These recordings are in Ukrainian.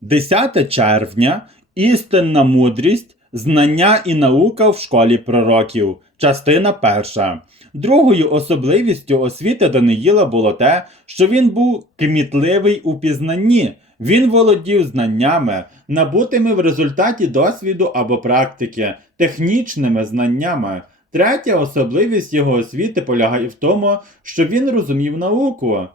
10 червня істинна мудрість, знання і наука в школі пророків. Частина перша. Другою особливістю освіти Даниїла було те, що він був кмітливий у пізнанні. Він володів знаннями, набутими в результаті досвіду або практики, технічними знаннями. Третя особливість його освіти полягає в тому, що він розумів науку.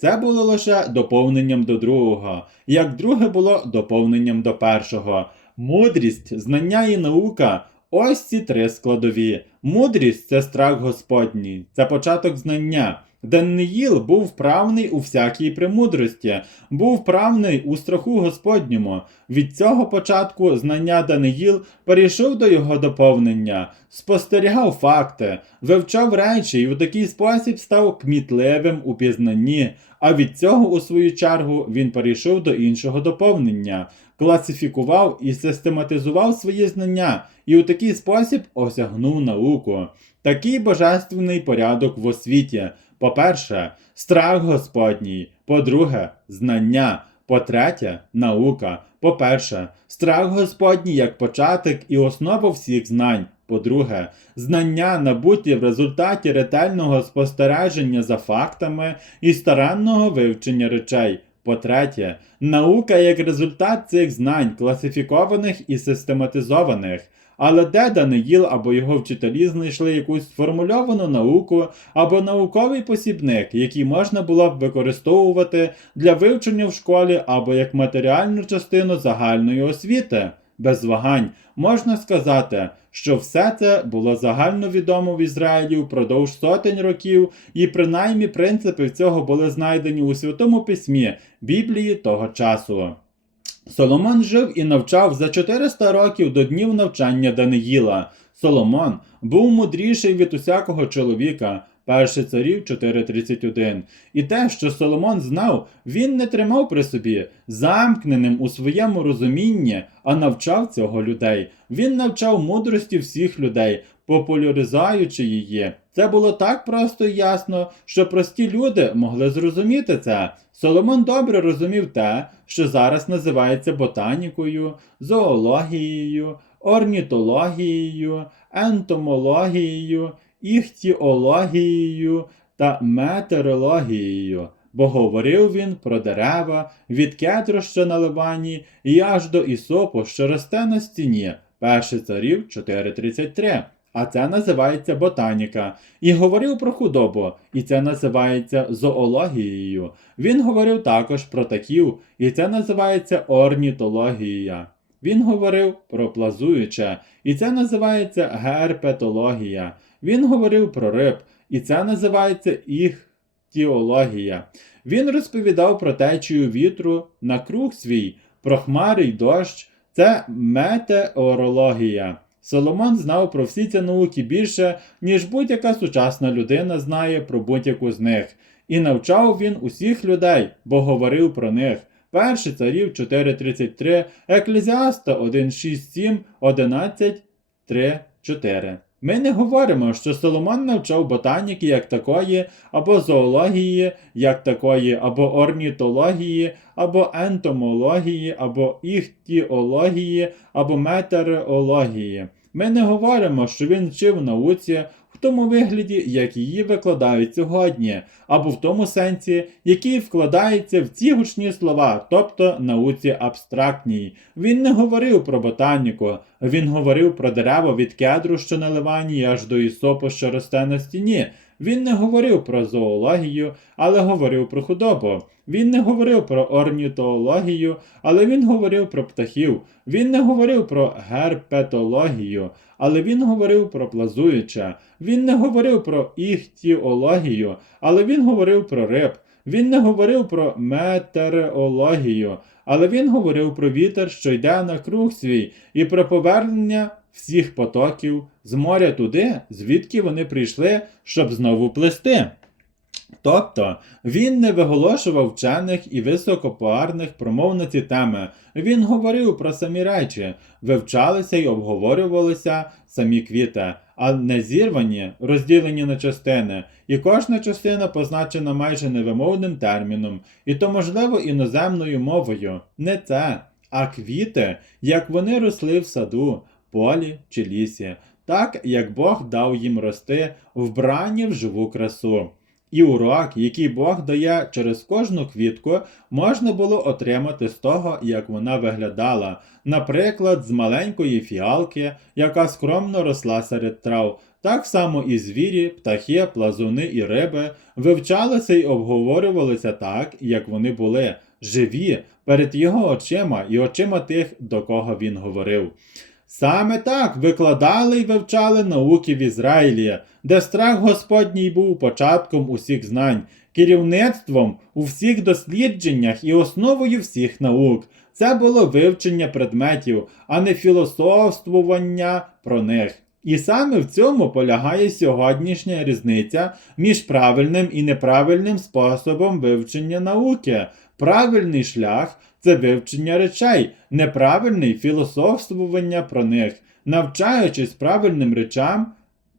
Це було лише доповненням до другого, як друге було доповненням до першого. Мудрість, знання і наука ось ці три складові. Мудрість це страх Господній, це початок знання. Даниїл був вправний у всякій премудрості, був вправний у страху Господньому. Від цього початку знання Даниїл перейшов до його доповнення, спостерігав факти, вивчав речі і в такий спосіб став кмітливим у пізнанні. А від цього, у свою чергу, він перейшов до іншого доповнення, класифікував і систематизував свої знання, і у такий спосіб осягнув науку. Такий божественний порядок в освіті. По-перше, страх Господній, по-друге, знання, по-третє, наука. По-перше, страх Господній як початок і основа всіх знань. По-друге, знання набуті в результаті ретельного спостереження за фактами і старанного вивчення речей. По-третє, наука як результат цих знань, класифікованих і систематизованих. Але де Даниїл або його вчителі знайшли якусь сформульовану науку або науковий посібник, який можна було б використовувати для вивчення в школі або як матеріальну частину загальної освіти? Без вагань можна сказати, що все це було загальновідомо в Ізраїлі впродовж сотень років, і принаймні принципи цього були знайдені у Святому Письмі Біблії того часу. Соломон жив і навчав за 400 років до днів навчання Даниїла. Соломон був мудріший від усякого чоловіка. Перший царів 4.31. І те, що Соломон знав, він не тримав при собі, замкненим у своєму розумінні, а навчав цього людей. Він навчав мудрості всіх людей, популяризуючи її. Це було так просто і ясно, що прості люди могли зрозуміти це. Соломон добре розумів те, що зараз називається ботанікою, зоологією, орнітологією, ентомологією, іхтіологією та метеорологією, бо говорив він про дерева від кедру, що на Ливані, і аж до ісопу, що росте на стіні. Перший царів 4.33. А це називається ботаніка. І говорив про худобу, і це називається зоологією. Він говорив також про птахів, і це називається орнітологія. Він говорив про плазуюче, і це називається герпетологія. Він говорив про риб, і це називається іхтіологія. Він розповідав про течію вітру на круг свій, про хмари й дощ. Це метеорологія. Соломон знав про всі ці науки більше, ніж будь-яка сучасна людина знає про будь-яку з них. І навчав він усіх людей, бо говорив про них. Перший царів 4.33, Еклезіаста 1.6.7, 11, 3, 4. Ми не говоримо, що Соломон навчав ботаніки як такої, або зоології як такої, або орнітології, або ентомології, або іхтіології, або метеорології. Ми не говоримо, що він вчив науці в тому вигляді, як її викладають сьогодні, або в тому сенсі, який вкладається в ці гучні слова, тобто науці абстрактній. Він не говорив про ботаніку, він говорив про дерева від кедру, що на Ливані, аж до ісопу, що росте на стіні. Він не говорив про зоологію, але говорив про худобу. Він не говорив про орнітологію, але він говорив про птахів. Він не говорив про герпетологію, але він говорив про плазуюче. Він не говорив про іхтіологію, але він говорив про риб. Він не говорив про метеорологію, але він говорив про вітер, що йде на круг свій, і про повернення всіх потоків з моря туди, звідки вони прийшли, щоб знову плисти. Тобто він не виголошував вчених і високопоарних промов на ці теми. Він говорив про самі речі, вивчалися і обговорювалися самі квіти, а не зірвані, розділені на частини, і кожна частина позначена майже невимовним терміном, і то, можливо, іноземною мовою. Не це. а квіти, як вони росли в саду, полі чи лісі, так як Бог дав їм рости, вбрані в живу красу. І урок, який Бог дає через кожну квітку, можна було отримати з того, як вона виглядала, наприклад, з маленької фіалки, яка скромно росла серед трав. Так само і звірі, птахи, плазуни і риби вивчалися й обговорювалися так, як вони були, живі перед його очима і очима тих, до кого він говорив. Саме так викладали й вивчали науки в Ізраїлі, де страх Господній був початком усіх знань, керівництвом у всіх дослідженнях і основою всіх наук. Це було вивчення предметів, а не філософствування про них. І саме в цьому полягає сьогоднішня різниця між правильним і неправильним способом вивчення науки. Правильний шлях це вивчення речей, неправильний філософствування про них. Навчаючись правильним речам,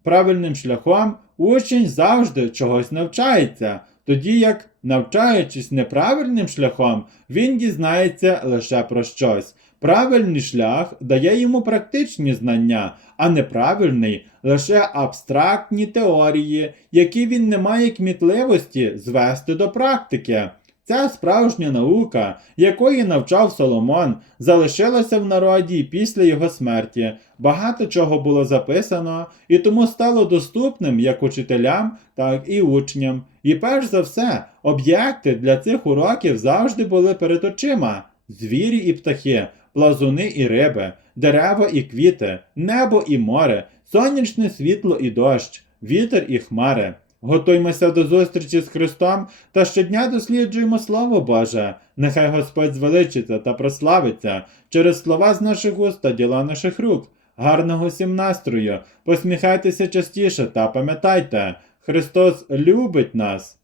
правильним шляхом, учень завжди чогось навчається, тоді як, навчаючись неправильним шляхом, він дізнається лише про щось. Правильний шлях дає йому практичні знання, а неправильний лише абстрактні теорії, які він не має кмітливості звести до практики. Ця справжня наука, якої навчав Соломон, залишилася в народі після його смерті. Багато чого було записано, і тому стало доступним як учителям, так і учням. І перш за все, об'єкти для цих уроків завжди були перед очима: звірі і птахи, плазуни і риби, дерева і квіти, небо і море, сонячне світло і дощ, вітер і хмари. Готуймося до зустрічі з Христом та щодня досліджуємо Слово Боже. Нехай Господь звеличиться та прославиться через слова з наших уст та діла наших рук. Гарного всім настрою, посміхайтеся частіше та пам'ятайте, Христос любить нас.